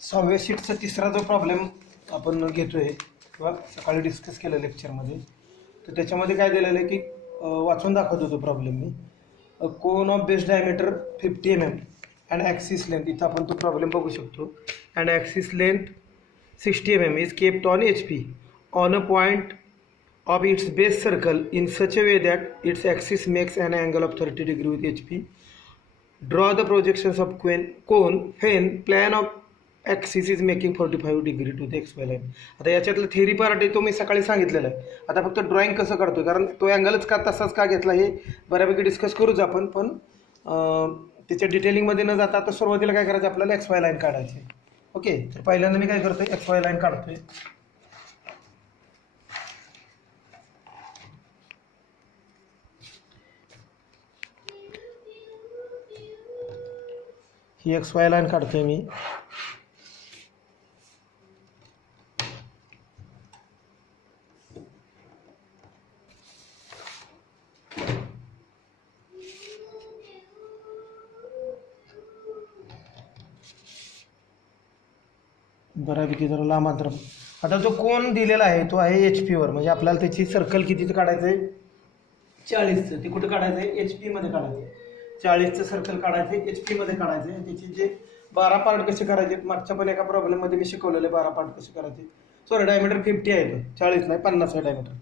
6व्या शीटचा तिसरा जो प्रॉब्लेम आपण घेतोय किंवा सकाळी डिस्कस केलं लेक्चरमध्ये, तर त्याच्यामध्ये काय दिलेलं आहे की वाचून दाखवत होतो problem me. Cone of base diameter 50 mm and axis length, इथं आपण तो प्रॉब्लेम बघू शकतो. And axis length 60 mm is kept on HP on a point of its base circle in such a way that its axis makes an angle of 30 degree with HP. Draw the projections of cone when plan of axis is making 45 degree to the XY line. आता याच्यातलं theory part आहे तो मी सकाळी सांगितलेला आहे. आता फक्त drawing कसं काढतोय, कारण तो अँगलच का तसाच का घेतला हे बऱ्यापैकी डिस्कस करूच आपण. पण त्याच्या डिटेलिंगमध्ये न जाता आता सुरुवातीला काय करायचं, आपल्याला XY लाईन काढायची. ओके, तर पहिल्यांदा मी काय करतोय, XY लाईन काढतोय. ही XY लाईन काढतोय मी. बऱ्यापैकी जरा लांब अंतर. आता जो कोन दिलेला आहे तो आहे HP वर, म्हणजे आपल्याला त्याची सर्कल कितीचं काढायचं आहे, 40चं. ते कुठं काढायचं आहे, HP मध्ये काढायचं आहे. 40चं सर्कल काढायचं आहे, HP मध्ये काढायचं आहे. त्याचे जे 12 पार्ट कसे करायचे, मागच्या पण एका प्रॉब्लेममध्ये मी शिकवलेले 12 पार्ट कसे करायचे. सॉरी, डायमीटर 50 आहे, तो 40 नाही 50 आहे डायमीटर.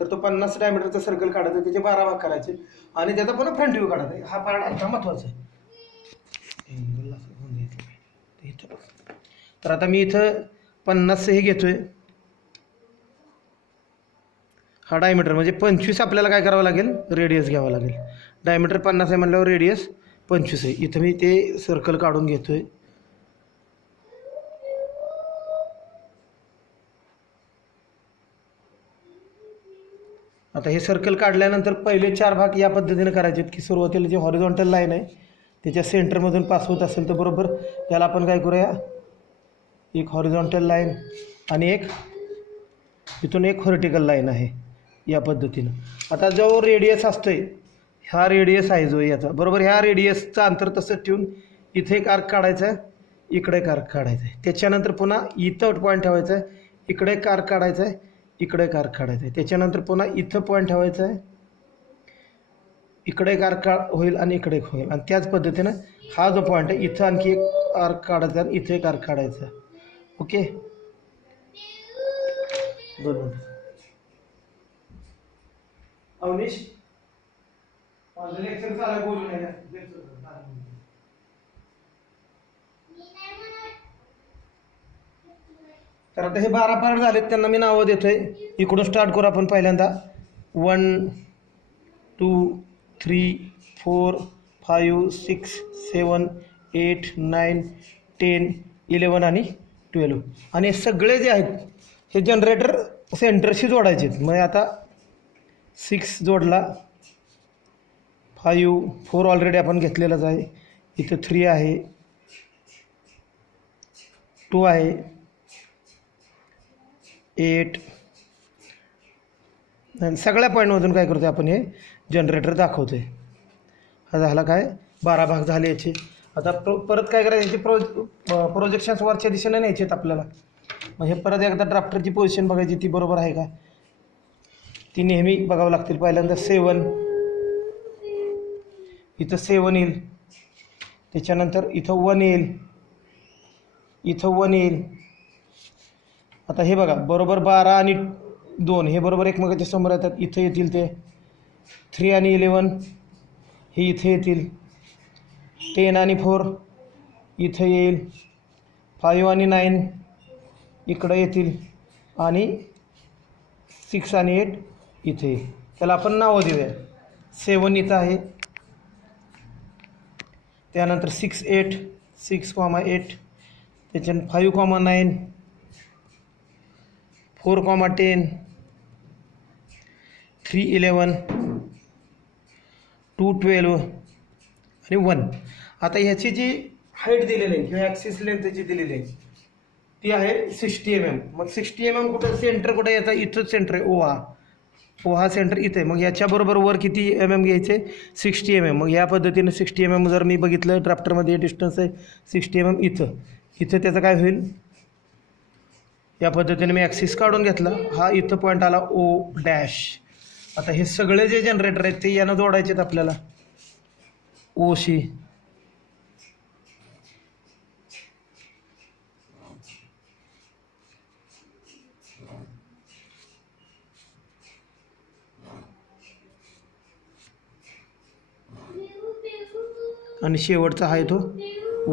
तर तो 50 डायमीटरचा सर्कल काढायचा, त्याचे 12 भाग करायचे आणि त्याचा पुन्हा फ्रंट व्ह्यू काढायचा. हा पार्ट आता महत्त्वाचा आहे. तर आता मी इथं 50 हे घेतोय, हा डायमीटर म्हणजे 25 आपल्याला काय करावं लागेल, रेडियस घ्यावं लागेल. डायमीटर 50 आहे म्हणल्यावर रेडियस 25 आहे. इथं मी ते सर्कल काढून घेतोय. आता हे सर्कल काढल्यानंतर पहिले 4 भाग या पद्धतीने करायचे की सुरुवातीला जी हॉरिझॉन्टल लाईन आहे त्याच्या सेंटरमधून पास होत असेल तर बरोबर याला आपण काय करूया, एक हॉरिझॉन्टल लाईन आणि एक इथून एक व्हर्टिकल लाईन आहे या पद्धतीनं. आता जो रेडियस असतोय, हा रेडियस आहे जो याचा, बरोबर ह्या रेडियसचं अंतर तसंच ठेवून इथे एक आर्क काढायचा आहे, इकडे एक आर्क काढायचा आहे. त्याच्यानंतर पुन्हा इथं पॉईंट ठेवायचा आहे, इकडे एक आर्क काढायचा आहे, इकडे एक आर्क काढायचा आहे. त्याच्यानंतर पुन्हा इथं पॉईंट ठेवायचा आहे, इकडे एक आर्क होईल आणि इकडे एक होईल. आणि त्याच पद्धतीनं हा जो पॉईंट आहे इथं आणखी एक आर्क काढायचा आणि इथे एक आर्क काढायचा. Okay, 2 minute. अवनीश, माझं लेक्चर चालू बोलू नये. तर आता हे 12 पार्ट झालेत, त्यांना मी नावं देतोय. इकडून स्टार्ट करू आपण. पहिल्यांदा 1 2 3 4 5 6 7 8 9 10 11 आणि 12. आणि सगळे जे आहेत हे जनरेटर सेंटरशी जोडायचे आहेत. मग आता 6 जोडला, 5 4 ऑलरेडी आपण घेतलेलाच आहे, इथं 3 आहे, 2 आहे, 8 आणि सगळ्या पॉईंटमधून काय करतो आपण, हे जनरेटर दाखवतो आहे. हा झाला काय, 12 भाग झाले याचे. आता परत काय करायचं, याचे प्रोजेक्शन्स वरच्या दिशेने न्यायचे आहेत आपल्याला. मग हे परत एकदा ड्राफ्टरची पोझिशन बघायची, ती बरोबर आहे का ती नेहमी बघावं लागतील. पहिल्यांदा 7, इथं 7 येईल, त्याच्यानंतर इथं 1 येईल, इथं 1 येईल. आता हे बघा, बरोबर 12 आणि 2 हे बरोबर एकमेकाच्या समोर येतात, इथं येतील ते. 3 आणि 11 हे इथे येतील. 10 आणि 4 इथं येईल. 5 आणि 9 इकडं येतील आणि 6 आणि 8 इथे येईल. त्याला आपण नावं देऊया. 7 इथं आहे, त्यानंतर 6 8 6,8, त्याच्यानंतर 5,9 4,10 3,11 2,12 आणि 1. आता ह्याची जी हाईट दिलेली आहे किंवा ॲक्सिस लेंथ जी दिलेली आहे ती आहे 60 mm. मग 60 mm कुठं, सेंटर कुठं याचा, इथंच सेंटर आहे. हा सेंटर इथे. मग याच्याबरोबर वर किती mm घ्यायचे, 60 mm. मग या पद्धतीने 60 mm जर मी बघितलं ड्राफ्टरमध्ये डिस्टन्स आहे 60 mm. इथं त्याचं काय होईल, या पद्धतीने मी ॲक्सिस काढून घेतला. हा इथं पॉईंट आला ओ डॅश. आता हे सगळे जे जनरेटर आहेत ते यानं जोडायचे आहेत आपल्याला ओशी. आणि शेवटचा आहे तो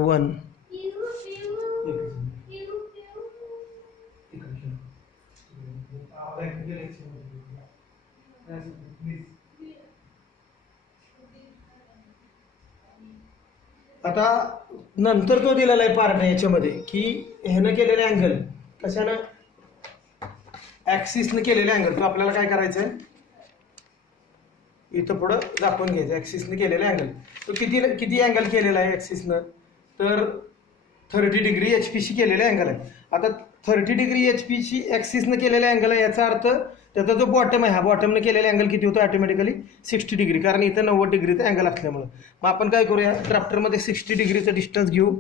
1. आता नंतर तो दिलेला आहे पार्ट याच्यामध्ये की ह्यानं केलेले अँगल कशानं, ॲक्सिसनं केलेले अँगल. तो आपल्याला काय करायचं आहे इथं पुढं दाखवून घ्यायचं. ॲक्सिसनं केलेला अँगल तो किती अँगल केलेला आहे ॲक्सिसनं, तर 30 डिग्री HP केलेला अँगल आहे. आता 30 डिग्री HP ॲक्सिसनं केलेला अँगल आहे, याचा अर्थ त्याचा जो बॉटम आहे हा बॉटमनं केलेला अँगल किती होतो ऑटोमॅटिकली 60 डिग्री, कारण इथं 90 डिग्रीचा अँगल असल्यामुळं. मग आपण काय करूया, ड्राफ्टरमध्ये 60 डिग्रीचं डिस्टन्स घेऊ.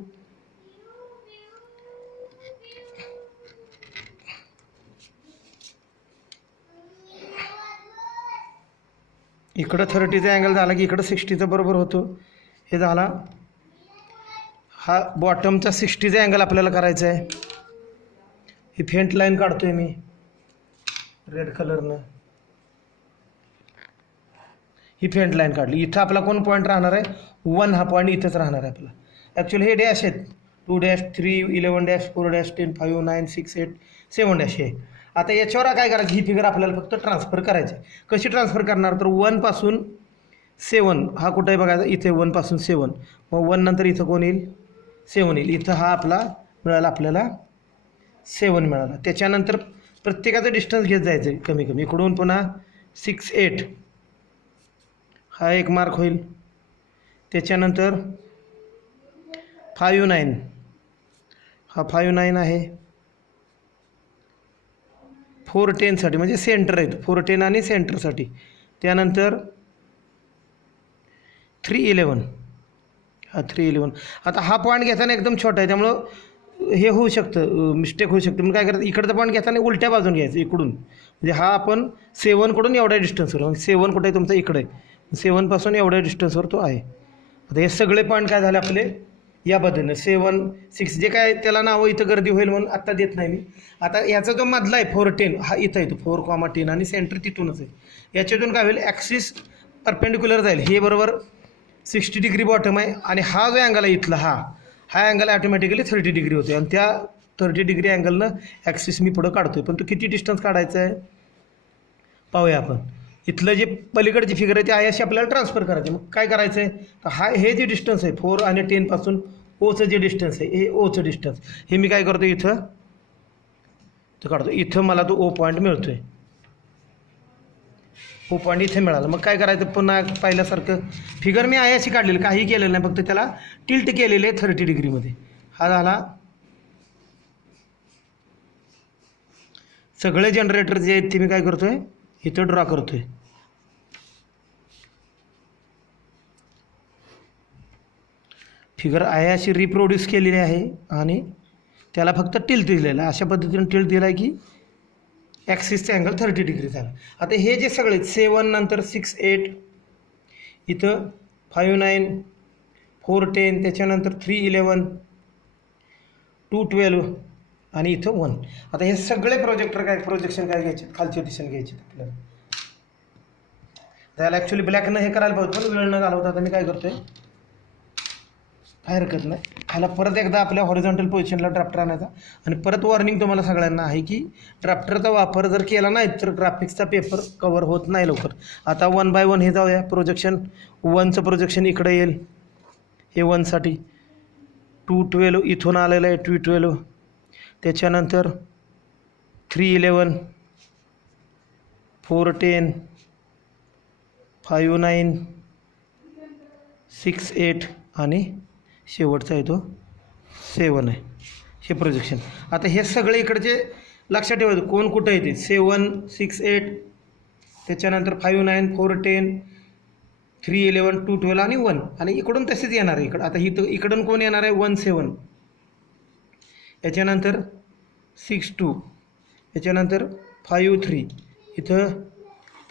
इकडं 30चा अँगल झाला की इकडं 60चा बरोबर होतो. हे झाला, हा बॉटमचा 60चा अँगल आपल्याला करायचा आहे. ही फेंट लाईन काढतोय मी रेड कलरनं. ही फेंट लाईन काढली. इथं आपला कोण पॉईंट राहणार आहे 1. हा पॉईंट इथंच राहणार आहे आपला. ॲक्च्युली हे डॅश आहेत 2 डॅश 3 11 डॅश 4 डॅश 10 5 9 6 8 7 डॅश हे. आता याच्यावर काय करायचं, ही फिगर आपल्याला फक्त ट्रान्सफर करायची. कशी ट्रान्सफर करणार, तर 1 पासून 7 हा कुठं आहे बघायचा, इथे 1 पासून 7. मग 1 नंतर इथं कोण येईल 7 येईल. इथं हा आपला मिळाला आपल्याला 7 मिळाला. त्याच्यानंतर प्रत्येकाचं डिस्टन्स घेत जायचं आहे कमी कमी. इकडून पुन्हा 6 8 हा एक मार्क होईल. त्याच्यानंतर 5 9 हा 5 9 आहे. 4 10साठी म्हणजे सेंटर आहेत 4 10 आणि सेंटरसाठी. त्यानंतर 3 11 हा 3 11. आता हा पॉईंट घेताना एकदम छोटा आहे त्यामुळं हे होऊ शकतं, मिस्टेक होऊ शकते. मग काय करायचं, इकडचा पॉईंट घेताना उलट्या बाजून घ्यायचं इकडून. म्हणजे हा आपण 7 कडून एवढ्या डिस्टन्सवर, 7 कुठे आहे तुमचा इकडे आहे, 7 पासून एवढ्या डिस्टन्सवर तो आहे. आता हे सगळे पॉईंट काय झाले आपले या पद्धतीनं 7 6 जे काय त्याला नावं इथं गर्दी होईल म्हणून आत्ता देत नाही मी. आता याचा जो मधला आहे 4 10 हा इथं येतो 4, 10 आणि सेंटर तिथूनच आहे. याच्यातून काय होईल, ॲक्सिस परपेंडिक्युलर जाईल. हे बरोबर 60 डिग्री बॉटम आहे आणि हा जो अँगल आहे इथला हा अँगल ऑटोमॅटिकली 30 डिग्री होते. आणि त्या 30 डिग्री अँगलनं ॲक्सिस मी पुढं काढतोय. पण तो किती डिस्टन्स काढायचा आहे पाहूया आपण. इथलं जे पलीकडची फिगर आहे ती आहे अशी आपल्याला ट्रान्सफर करायची. मग काय करायचं आहे, तर हे जे डिस्टन्स आहे 4 आणि 10 पासून ओचं जे डिस्टन्स आहे हे ओचं डिस्टन्स हे मी काय करतो इथं तर काढतो. इथं मला तो ओ पॉईंट मिळतो आहे. ओ पॉईंट इथे मिळाला. मग काय करायचं, पुन्हा पहिल्यासारखं फिगर मी आहे अशी काढलेली, काही केलेलं नाही, फक्त त्याला टिल्ट केलेलं आहे 30 डिग्रीमध्ये. हा झाला. सगळे जनरेटर जे आहेत ते मी काय करतोय इथं ड्रॉ करतोय. फिगर आहे अशी रिप्रोड्यूस केलेली आहे आणि त्याला फक्त टिल्ट दिलेलं आहे. अशा पद्धतीने टिल्ट दिला आहे की ॲक्सिसचा अँगल 30 डिग्री झाला. आता हे जे सगळे 7 नंतर 6 8 इथं 5 9 4 10 त्याच्यानंतर 3 11 2 12 आणि इथं 1. आता हे सगळे प्रोजेक्शन काय घ्यायचे, खालच्या दिशेने घ्यायचे आपल्याला. त्याला ॲक्च्युली ब्लॅकनं हे करायला पाहिजे पण वेळ न घालवता आता मी काय करतोय, काय हरकत नाही, ह्याला परत एकदा आपल्या हॉरिझॉन्टल पोझिशनला ड्राफ्टर आणायचा. आणि परत वॉर्निंग तुम्हाला सगळ्यांना आहे की ड्राफ्टरचा वापर जर केला नाही तर ग्राफिक्सचा पेपर कवर होत नाही लवकर. आता 1 बाय 1 हे जाऊया. प्रोजेक्शन 1चं प्रोजेक्शन इकडे येईल, हे 1साठी 2 12 इथून आलेलं आहे 2 12. त्याच्यानंतर 3 11 4 10 5 9 6 8 आणि शेवटचा आहे तो 7 आहे हे प्रोजेक्शन. आता हे सगळे इकडचे लक्षात ठेवायचं कोण कुठं येते. 7 6 8 त्याच्यानंतर 5 9 4 10 3 11 2 12 आणि 1 आणि इकडून तसेच येणार आहे इकडं. आता इकडून कोण येणार आहे 1 7 याच्यानंतर 6 2, याच्यानंतर 5 3, इथं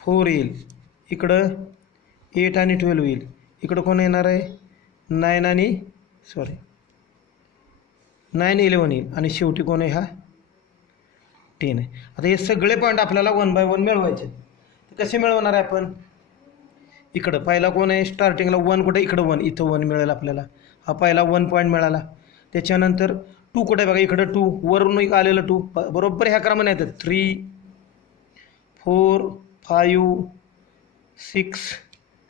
4 येईल, इकडं 8 आणि 12 येईल, इकडं कोण येणार आहे 9 आणि 9 11 येईल, आणि शेवटी कोण आहे हा 10 आहे. आता हे सगळे पॉईंट आपल्याला 1 बाय 1 मिळवायचे. ते कसे मिळवणार आहे आपण? इकडं पहिला कोण आहे स्टार्टिंगला 1 कुठे, इकडं 1, इथं 1 मिळेल आपल्याला, हा पहिला 1 पॉईंट मिळाला. त्याच्यानंतर 2 कुठे बघा, इकडं 2, वरून एक आलेलं 2, बरोबर ह्या क्रमाने येतात 3 4 5 6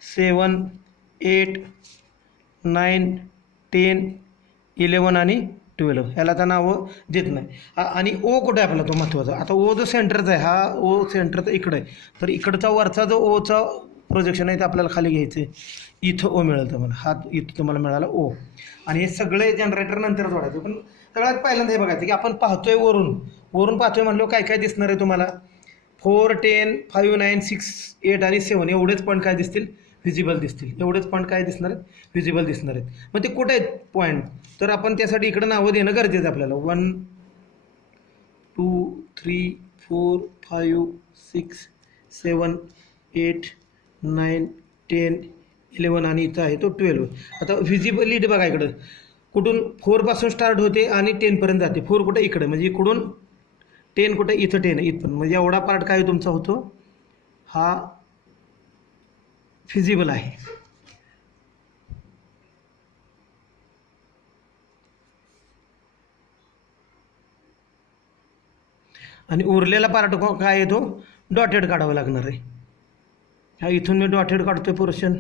7 8 9 10 11 आणि 12. ह्याला तर नावं देत नाही. आणि ओ कुठे आहे आपला तो महत्त्वाचा. आता ओ जो सेंटरचा आहे, हा ओ सेंटर तर इकडं आहे, तर इकडचा वरचा जो ओचा प्रोजेक्शन आहे ते आपल्याला खाली घ्यायचं आहे. इथं ओ मिळेल तुम्हाला, हा इथं तुम्हाला मिळाला ओ. आणि हे सगळे जनरेटर नंतर जोडायचे. पण सगळ्यात पहिल्यांदा हे बघायचं की आपण पाहतोय वरून पाहतोय म्हणलो काय काय दिसणार आहे तुम्हाला, 4 10 5 9 6 8 आणि 7 एवढेच पॉईंट काय दिसतील, व्हिजिबल दिसतील. एवढेच पॉईंट काय दिसणार आहेत, व्हिजिबल दिसणार आहेत. मग ते कुठे आहेत पॉईंट, तर आपण त्यासाठी इकडं नावं देणं गरजेचं आहे आपल्याला. 1 2 3 4 5 6 7 8 9 10 11 आणि इथं आहे तो 12. आता व्हिजिबिलिटी बघा इकडं, कुठून 4 पासून स्टार्ट होते आणि 10 पर्यंत जाते. 4 कुठे इकडे, म्हणजे इकडून 10 कुठे, इथं 10 इथपर्यंत, म्हणजे एवढा पार्ट काय तुमचा होतो, हा फिजिबल आहे. आणि उरलेला पार्ट काय येतो, डॉटेड काढावं लागणार आहे. हा इथून मी डॉटेड काढतोय पोर्शन.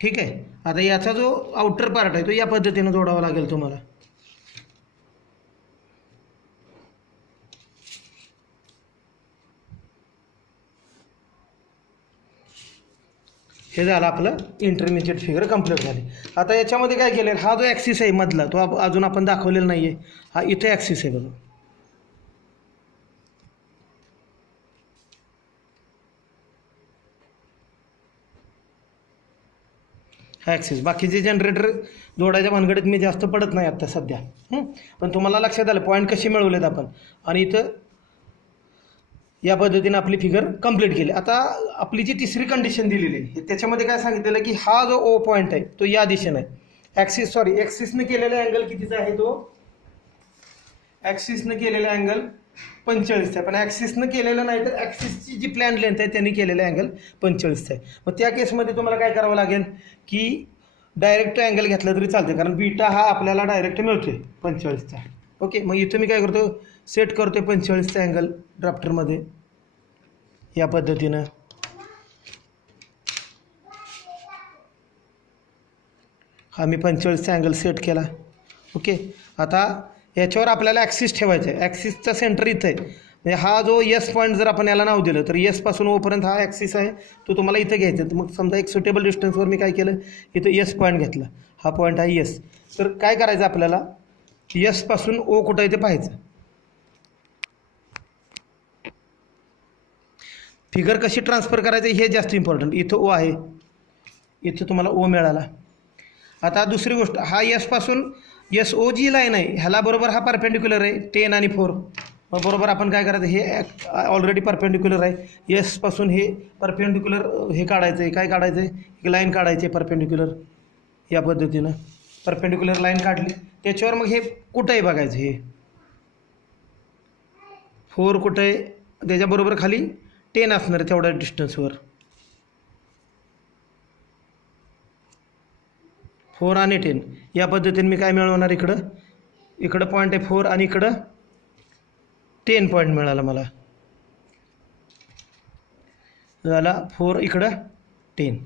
ठीक आहे. आता याचा जो आउटर पार्ट आहे तो या पद्धतीने जोडावा लागेल तुम्हाला. हे झालं आपलं इंटरमिजिएट फिगर कंप्लीट झाली. आता याच्यामध्ये काय केलं, हा जो ॲक्सिस आहे मधला तो अजून आपण दाखवलेला नाही आहे. हा इथे ॲक्सिस आहे बघा, हा ॲक्सिस. बाकीचे जनरेटर जोडायच्या भानगडीत मी जास्त पडत नाही आत्ता सध्या. पण तुम्हाला लक्षात आलं पॉईंट कसे मिळवलेत आपण, आणि इथं या पद्धतीने आपली फिगर कंप्लीट केली. आता आपली जी तिसरी कंडिशन दिलेली आहे त्याच्यामध्ये काय सांगितलेलं की हा जो ओ पॉईंट आहे तो या दिशेने आहे. ॲक्सिसनं केलेला अँगल कितीचा आहे, तो ॲक्सिसनं केलेला अँगल 45 आहे. पण ॲक्सिसनं केलेलं नाही तर ॲक्सिसची जी प्लॅन लेंथ आहे त्यांनी केलेला अँगल 45 आहे. मग त्या केसमध्ये तुम्हाला काय करावं लागेल की डायरेक्ट अँगल घेतला तरी चालते, कारण बीटा हा आपल्याला डायरेक्ट मिळतोय 45चा. ओके, मग इथं मी काय करतो, सेट करतोय 45चा अँगल ड्राफ्टरमध्ये या पद्धतीनं. हा मी 45चा अँगल सेट केला. ओके, आता याच्यावर आपल्याला ॲक्सिस ठेवायचा आहे. ॲक्सिसचा सेंटर इथं आहे, म्हणजे हा जो यस पॉईंट जर आपण याला नाव दिलं तर यसपासून ओपर्यंत हा ॲक्सिस आहे तो तुम्हाला इथं घ्यायचा आहे. तर मग समजा एक सुटेबल डिस्टन्सवर मी काय केलं, इथं यस पॉईंट घेतला, हा पॉईंट आहे यस. तर काय करायचं आपल्याला, यसपासून ओ कुठं आहे ते पाहायचं. फिगर कशी ट्रान्सफर करायचं हे जास्त इम्पॉर्टंट. इथं ओ आहे, इथं तुम्हाला ओ मिळाला. आता दुसरी गोष्ट, हा यसपासून यस ओ जी लाईन आहे ह्याला बरोबर हा परपेंडिक्युलर आहे 10 आणि 4. मग बरोबर आपण काय करायचं, हे ऑलरेडी परपेंडिक्युलर आहे, यसपासून हे परपेंडिक्युलर हे काढायचं आहे. काय काढायचं आहे, एक लाईन काढायची आहे परपेंडिक्युलर. या पद्धतीनं परपेंडिक्युलर लाईन काढली, त्याच्यावर मग हे कुठं आहे बघायचं, हे 4 कुठं आहे, त्याच्याबरोबर खाली 10 असणार आहे तेवढ्या डिस्टन्सवर. 4 आणि 10 या पद्धतीने मी काय मिळवणार, इकडं पॉईंट आहे 4 आणि इकडं 10 पॉईंट मिळाला मला. झाला 4 इकडं 10.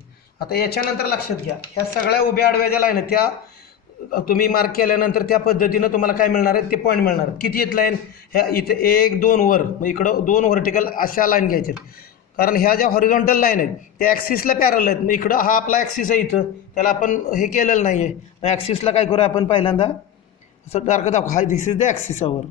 आता याच्यानंतर लक्षात घ्या, ह्या सगळ्या उभ्या आडव्या ज्या लाईन आहेत त्या तुम्ही मार्क केल्यानंतर त्या पद्धतीनं तुम्हाला काय मिळणार आहे, ते पॉईंट मिळणार आहेत. किती आहेत लाईन, ह्या इथे 1 2 वर, मग इकडं 2 व्हर्टिकल अशा लाईन घ्यायच्या आहेत. कारण ह्या ज्या हॉरिझॉन्टल लाईन आहेत त्या ॲक्सिसला पॅरल आहेत. मग इकडं हा आपला ॲक्सिस आहे, इथं त्याला आपण हे केलेलं नाही आहे. मग ॲक्सिसला काय करूया आपण, पहिल्यांदा असं डार्क दाखवू, हा दिस इज द ॲक्सिस अवर.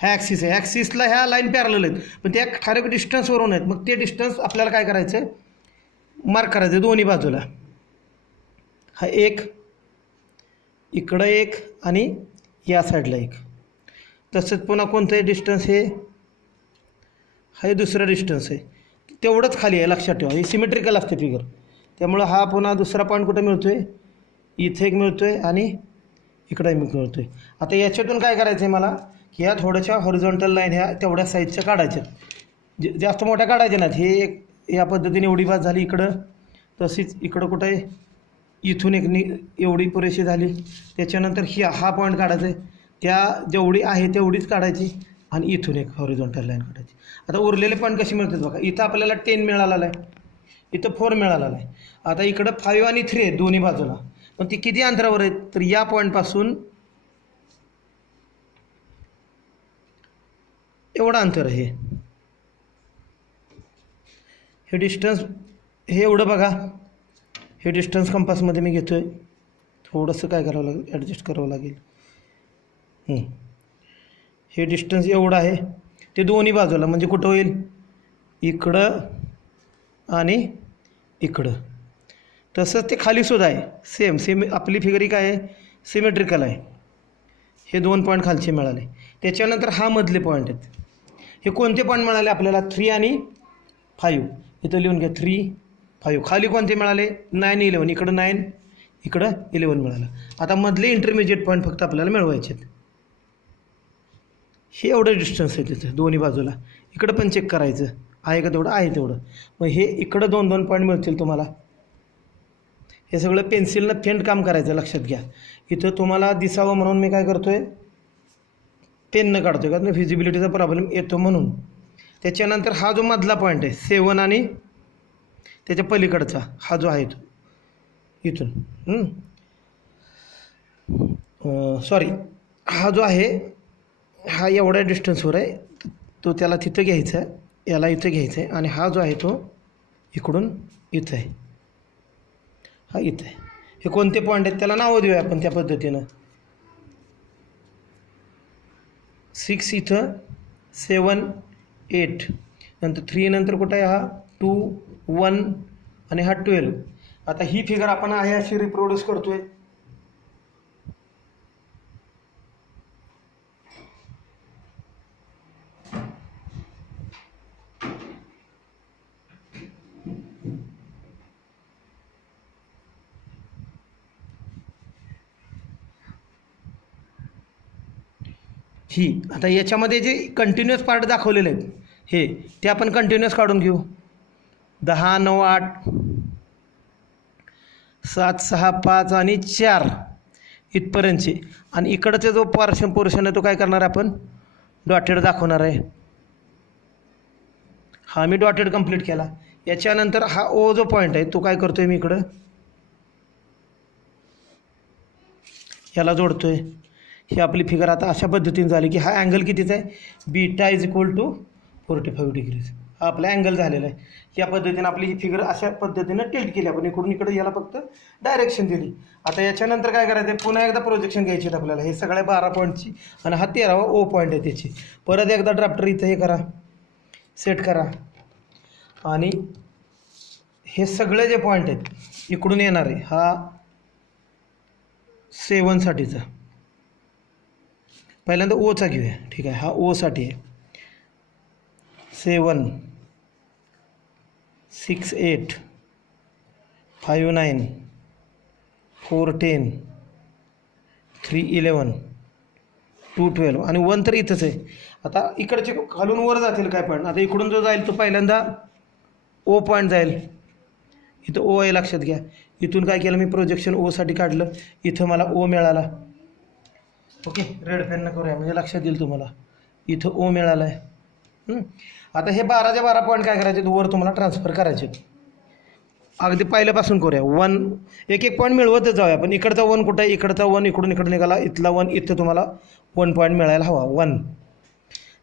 हा ॲक्सिस आहे, ॲक्सिसला ह्या लाईन पॅरलल आहेत, पण त्या ठराविक डिस्टन्सवरून आहेत. मग ते डिस्टन्स आपल्याला काय करायचं आहे, मार्क करायचं आहे दोन्ही बाजूला. हा एक, इकडं एक आणि या साईडला एक. तसंच पुन्हा कोणतं आहे डिस्टन्स, हे दुसरं डिस्टन्स आहे, तेवढंच खाली आहे, लक्षात ठेवा. हे सिमेट्रिकल असते फिगर. त्यामुळं हा पुन्हा दुसरा पॉईंट कुठं मिळतो आहे, इथे एक मिळतो आहे आणि इकडं एक मिळतो आहे. आता याच्यातून काय करायचं आहे मला, की ह्या थोड्याशा हॉरिझॉन्टल लाईन ह्या तेवढ्या साईजच्या काढायच्या, जास्त मोठ्या काढायच्या नाहीत. हे एक या पद्धतीने एवढी बाज झाली इकडं, तशीच इकडं कुठं आहे, इथून एक एवढी पुरेशी झाली. त्याच्यानंतर हा पॉईंट काढायचा आहे, त्या जेवढी आहे तेवढीच काढायची आणि इथून एक हॉरिझॉन्टल लाईन काढायची. आता उरलेले पॉईंट कसे मिळतात बघा, इथं आपल्याला 10 मिळालेला आहे, इथं 4 मिळालेला आहे. आता इकडं 5 आणि 3 आहेत दोन्ही बाजूला, पण ती किती अंतरावर आहेत, तर या पॉईंटपासून एवढं अंतर आहे. हे डिस्टन्स हे एवढं बघा, हे डिस्टन्स कंपासमध्ये मी घेतो आहे. थोडंसं काय करावं लागेल, ॲडजस्ट करावं लागेल. हे डिस्टन्स एवढं आहे, ते दोन्ही बाजूला म्हणजे कुठं होईल, इकडं आणि इकडं. तसंच ते खालीसुद्धा आहे, सेम आपली फिगरी काय आहे, सिमेट्रिकल आहे. हे 2 पॉईंट खालचे मिळाले. त्याच्यानंतर हा मधले पॉईंट आहेत. हे कोणते पॉईंट मिळाले आपल्याला, 3 आणि 5. इथं लिहून घ्या 3, 5. खाली कोणते मिळाले, 9, 11. इकडं 9, इकडं 11 मिळालं. आता मधले इंटरमिजिएट पॉईंट फक्त आपल्याला मिळवायचे आहेत. हे एवढं डिस्टन्स आहे तिथं दोन्ही बाजूला. इकडं पण चेक करायचं आहे का, तेवढं आहे तेवढं. मग हे इकडं 2-2 पॉईंट मिळतील तुम्हाला. हे सगळं पेन्सिलनं फेंट काम करायचं, लक्षात घ्या. इथं तुम्हाला दिसावं म्हणून मी काय करतो आहे, पेननं काढतो आहे, कारण व्हिजिबिलिटीचा प्रॉब्लेम येतो म्हणून. त्याच्यानंतर हा जो मधला पॉईंट आहे 7 आणि त्याच्या पलीकडचा हा जो आहे तो इथून सॉरी, हा जो आहे हा एवढ्या डिस्टन्सवर आहे, तो त्याला तिथं घ्यायचा आहे, याला इथं घ्यायचं आहे, आणि हा जो आहे तो इकडून इथं आहे, हा इथं आहे. हे कोणते पॉईंट आहेत त्याला नावं देऊया आपण त्या पद्धतीनं. 6 इथं, 7, 8, नंतर 3, नंतर कुठं आहे हा 2, 1 आणि हा 12. आता ही फिगर आपण आहे अशी रिप्रोड्यूस करतो आहे. ही आता याच्यामध्ये जे कंटिन्युअस पार्ट दाखवलेले आहेत हे, ते आपण कंटिन्युअस काढून घेऊ. 10, 9, 8, 7, 6, 5 आणि 4 इथपर्यंतचे. आणि इकडचा जो पोर्शन आहे तो काय करणार आहे आपण, डॉटेड दाखवणार आहे. हा मी डॉटेड कंप्लीट केला. याच्यानंतर हा ओ जो पॉईंट आहे तो काय करतो आहे मी इकडं याला जोडतो आहे. ही आपली फिगर आता अशा पद्धतीने झाली की हा अँगल कितीचा आहे, beta is equal to 45 degrees. हा आपला अँगल झालेला आहे. या पद्धतीने आपली ही फिगर अशा पद्धतीनं टिल्ट केली आपण, इकडून इकडे याला फक्त डायरेक्शन दिली. आता याच्यानंतर काय करायचं आहे, पुन्हा एकदा प्रोजेक्शन घ्यायची आहेत आपल्याला. हे सगळ्या 12 पॉईंटची आणि हा 13वा ओ पॉईंट आहे त्याची. परत एकदा ड्राफ्टर इथं हे करा, सेट करा, आणि हे सगळे जे पॉईंट आहेत इकडून येणार आहे, हा 7साठीचा पहिल्यांदा ओचा घेऊया. ठीक आहे, हा ओसाठी आहे. 7, 6, 8, 5, 9, 4, 10, 3, 11, 2, 12 आणि 1 तर इथंच आहे. आता इकडचे खालून वर जातील काय पॉईंट. आता इकडून जो जाईल तो पहिल्यांदा ओ पॉईंट जाईल. इथं ओ आहे, लक्षात घ्या. इथून काय केलं मी, प्रोजेक्शन ओसाठी काढलं. इथं मला ओ मिळाला. ओके, रेड पेननं करूया म्हणजे लक्षात येईल तुम्हाला. इथं ओ मिळाला आहे. आता हे 12च्या 12 पॉईंट काय करायचे, वर तुम्हाला ट्रान्सफर करायचे. अगदी पहिल्यापासून करूया. 1 एक एक पॉईंट मिळवतच जाऊया. पण इकडचा 1 कुठं आहे, इकडचा 1 इकडून इकडे निघाला, इथला 1 इथं तुम्हाला 1 पॉईंट मिळायला हवा, 1.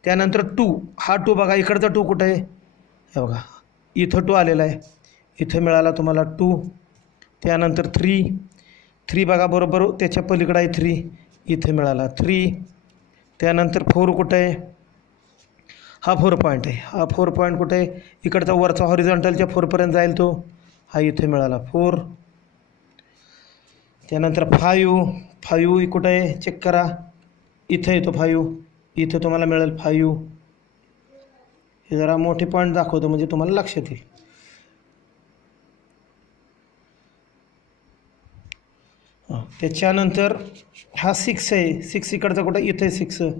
त्यानंतर 2, हा 2 बघा, इकडचा 2 कुठं आहे, हे बघा इथं 2 आलेला आहे, इथं मिळाला तुम्हाला 2. त्यानंतर 3 बघा बरोबर त्याच्या पलीकडं आहे 3, इथे मिळाला 3. त्यानंतर 4 कुठं आहे, हा 4 पॉईंट आहे. हा 4 पॉईंट कुठे आहे? इकडचा वरचा हॉरिझॉन्टलच्या 4पर्यंत जाईल तो. हा इथे मिळाला 4. त्यानंतर 5 कुठे आहे? चेक करा. इथं येतो 5. इथं तुम्हाला मिळेल 5. हे जरा मोठे पॉईंट दाखवतो म्हणजे तुम्हाला लक्षात येईल. त्याच्यानंतर हा 6 आहे. 6 इकडचा कुठं? इथं आहे 6.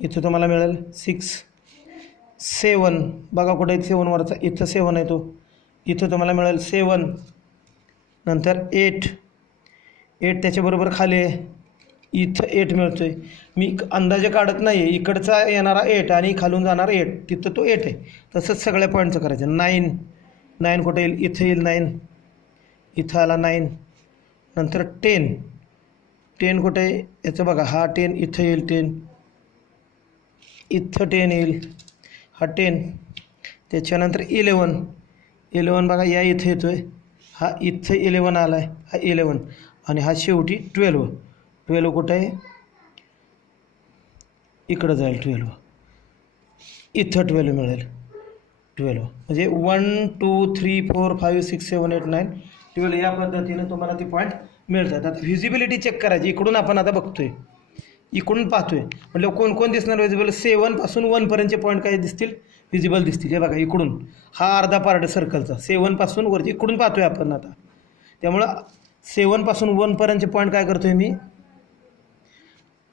इथं तुम्हाला मिळेल 6. 7 बघा कुठे आहे? 7 वरचा इथं 7 आहे तो. इथं तुम्हाला मिळेल 7. नंतर 8 त्याच्याबरोबर खाली आहे. इथं 8 मिळतो आहे. मी अंदाजे काढत नाही आहे. इकडचा येणारा 8 आणि खालून जाणारा 8 तिथं तो 8 आहे. तसंच सगळ्या पॉईंटचं करायचं. 9 कुठे येईल? इथं येईल 9. इथं आला 9. नंतर 10 कुठे आहे? याचं बघा हा 10 इथं येईल 10. इथं 10 येईल. हा 10. त्याच्यानंतर 11 बघा या इथं येतो आहे. हा इथं 11 आला आहे. हा 11 आणि हा शेवटी 12 कुठं आहे? इकडं जाईल 12. इथं 12 मिळेल. 12 म्हणजे 1 2 3 4 5 6 7 8 9 12 या पद्धतीनं तुम्हाला ते पॉईंट मिळतात. आता व्हिजिबिलिटी चेक करायची. इकडून आपण आता बघतोय, इकडून पाहतोय म्हणजे कोण दिसणार व्हिजिबल? 7 पासून 1 पर्यंतचे पॉईंट काय दिसतील? व्हिजिबल दिसतील. हे बघा इकडून हा अर्धा पार्ट सर्कलचा 7 पासून वरती इकडून पाहतोय आपण आता. त्यामुळं 7 पासून 1 पर्यंतचे पॉईंट काय करतोय मी?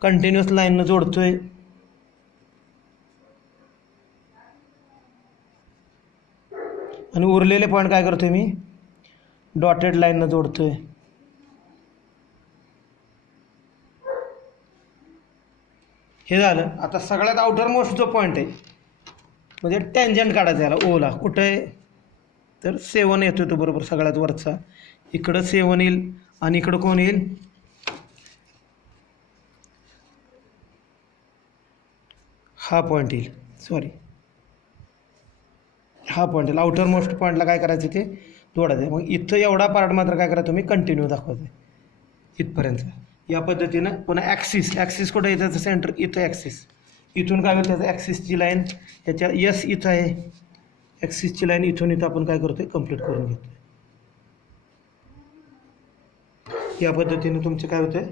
कंटिन्युअस लाईननं जोडतोय. आणि उरलेले पॉईंट काय करतोय मी? डॉटेड लाईननं जोडतोय. हे झालं. आता सगळ्यात आउटर मोस्ट जो पॉईंट आहे म्हणजे टँजंट काढायचा याला ओला. कुठं आहे? तर 7 येतो तो बरोबर सगळ्यात वरचा. इकडं 7 येईल आणि इकडं कोण येईल? हा पॉईंट येईल. सॉरी हा पॉईंट येईल. आउटर मोस्ट पॉईंटला काय करायचं ते जोडायचं. मग इथं एवढा पार्ट मात्र काय करा तुम्ही? कंटिन्यू दाखवायचं इथपर्यंत. या पद्धतीनं पुन्हा ॲक्सिस कुठं आहे? त्याचं सेंटर इथं ॲक्सिस. इथून काय होईल? त्याचं ॲक्सिसची लाईन याच्या यस इथं आहे. ॲक्सिसची लाईन इथून इथं आपण काय करतोय? कंप्लीट करून घेतोय. या पद्धतीनं तुमचं काय होतंय?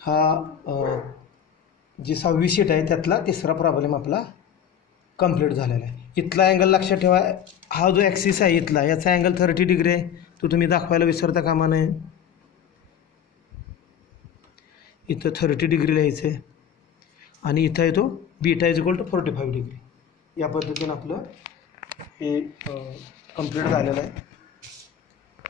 हा जी 6वी शीट आहे त्यातला 3रा प्रॉब्लेम आपला कंप्लीट झालेला आहे. इथला अँगल लक्षात ठेवा. हा जो ॲक्सिस आहे इथला याचा अँगल 30 डिग्री आहे. तो तुम्ही दाखवायला विसरता कामा नये. इथं 30 डिग्री लिहायचं आहे आणि इथं आहे तो beta is equal to 45 degree. या पद्धतीनं आपलं हे कंप्लीट झालेलं आहे.